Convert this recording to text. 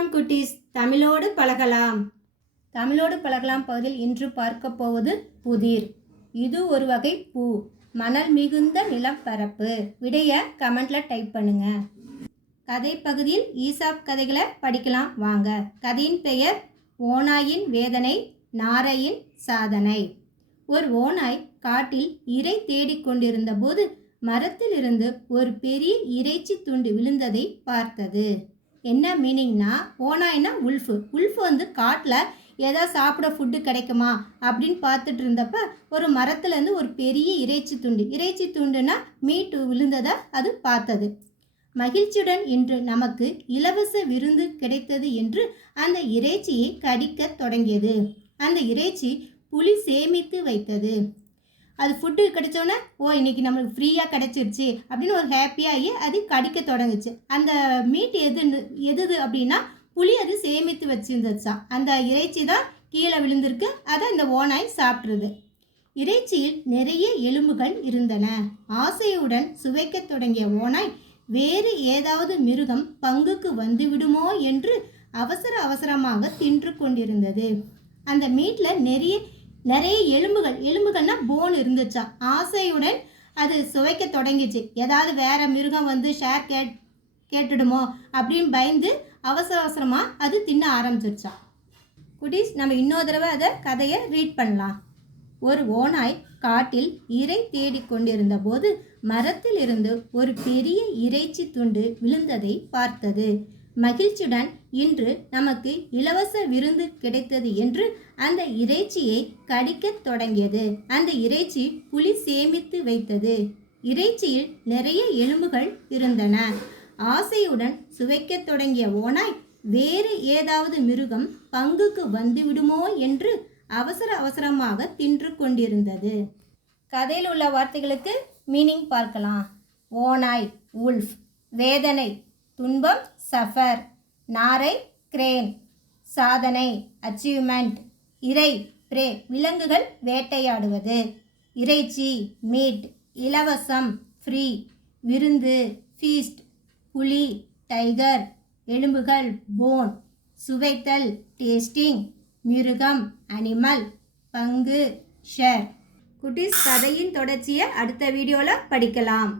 வணக்கம் குட்டீஸ், தமிழோடு பழகலாம். தமிழோடு பழகலாம் பகுதியில் இன்று பார்க்க போவது புதிர். இது ஒரு வகை பூ. மணல் மிகுந்த நிலப்பரப்பு. விடைய கமெண்ட்ல டைப் பண்ணுங்க. கதை பகுதியில் ஈசாப் கதைகளை படிக்கலாம் வாங்க. கதையின் பெயர் ஓநாயின் வேதனை, நாரையின் சாதனை. ஒரு ஓநாய் காட்டில் இரை தேடிக்கொண்டிருந்த போது மரத்திலிருந்து ஒரு பெரிய இறைச்சி துண்டு விழுந்ததை பார்த்தது. என்ன மீனிங்னா, ஓநாய்னா உல்ஃபு காட்டில் ஏதாவது சாப்பிட ஃபுட்டு கிடைக்குமா அப்படின்னு பார்த்துட்டு இருந்தப்ப ஒரு மரத்துலேருந்து ஒரு பெரிய இறைச்சி துண்டுனா மீட்டு விழுந்ததை அது பார்த்தது. மகிழ்ச்சியுடன் இன்று நமக்கு இலவச விருந்து கிடைத்தது என்று அந்த இறைச்சியை கடிக்க தொடங்கியது. அந்த இறைச்சி புலி சேமித்து வைத்தது. அது ஃபுட்டு கிடைச்சோன்னே இன்னைக்கு நம்மளுக்கு ஃப்ரீயாக கிடைச்சிருச்சு அப்படின்னு ஒரு ஹாப்பியாகி அது கடிக்க தொடங்குச்சு. அந்த மீட் எது அப்படின்னா புலி அது சேமித்து வச்சிருந்துச்சான். அந்த இறைச்சி தான் கீழே விழுந்திருக்கு. அதை அந்த ஓநாய் சாப்பிட்றது. இறைச்சியில் நிறைய எலும்புகள் இருந்தன. ஆசையுடன் சுவைக்க தொடங்கிய ஓநாய் வேறு ஏதாவது மிருகம் பங்குக்கு வந்துவிடுமோ என்று அவசரமாக தின்று கொண்டிருந்தது. அந்த மீட்டில் நிறைய எலும்புகள்னா போன் இருந்துச்சா. ஆசையுடன் அது சுவைக்க தொடங்கிச்சு. ஏதாவது வேற மிருகம் வந்து ஷேர் கேட்டுடுமோ அப்படின்னு பயந்து அவசரமாக அது தின்ன ஆரம்பிச்சிருச்சா. குட்டீஸ், நம்ம இன்னொரு தடவை அதை கதையை ரீட் பண்ணலாம். ஒரு ஓநாய் காட்டில் இரை தேடிக்கொண்டிருந்த போது மரத்தில் இருந்து ஒரு பெரிய இறைச்சி துண்டு விழுந்ததை பார்த்தது. மகிழ்ச்சியுடன் இன்று நமக்கு இலவச விருந்து கிடைத்தது என்று அந்த இறைச்சியை கடிக்க தொடங்கியது. அந்த இறைச்சி புலி சேமித்து வைத்தது. இறைச்சியில் நிறைய எலும்புகள் இருந்தன. ஆசையுடன் சுவைக்க தொடங்கிய ஓநாய் வேறு ஏதாவது மிருகம் பங்குக்கு வந்துவிடுமோ என்று அவசரமாக தின்று கொண்டிருந்தது. கதையில் உள்ள வார்த்தைகளுக்கு மீனிங் பார்க்கலாம். ஓநாய் உல்ஃப், வேதனை துன்பம் சஃபர், நாரை கிரேன், சாதனை அச்சீவ்மெண்ட், இறை பிரே விலங்குகள் வேட்டையாடுவது, இறைச்சி மீட், இலவசம் ஃப்ரீ, விருந்து ஃபீஸ்ட், புலி டைகர், எலும்புகள் போன், சுவைத்தல் டேஸ்டிங், மிருகம் அனிமல், பங்கு ஷேர். குட்டீஸ், கதையின் தொடர்ச்சியை அடுத்த வீடியோவில் படிக்கலாம்.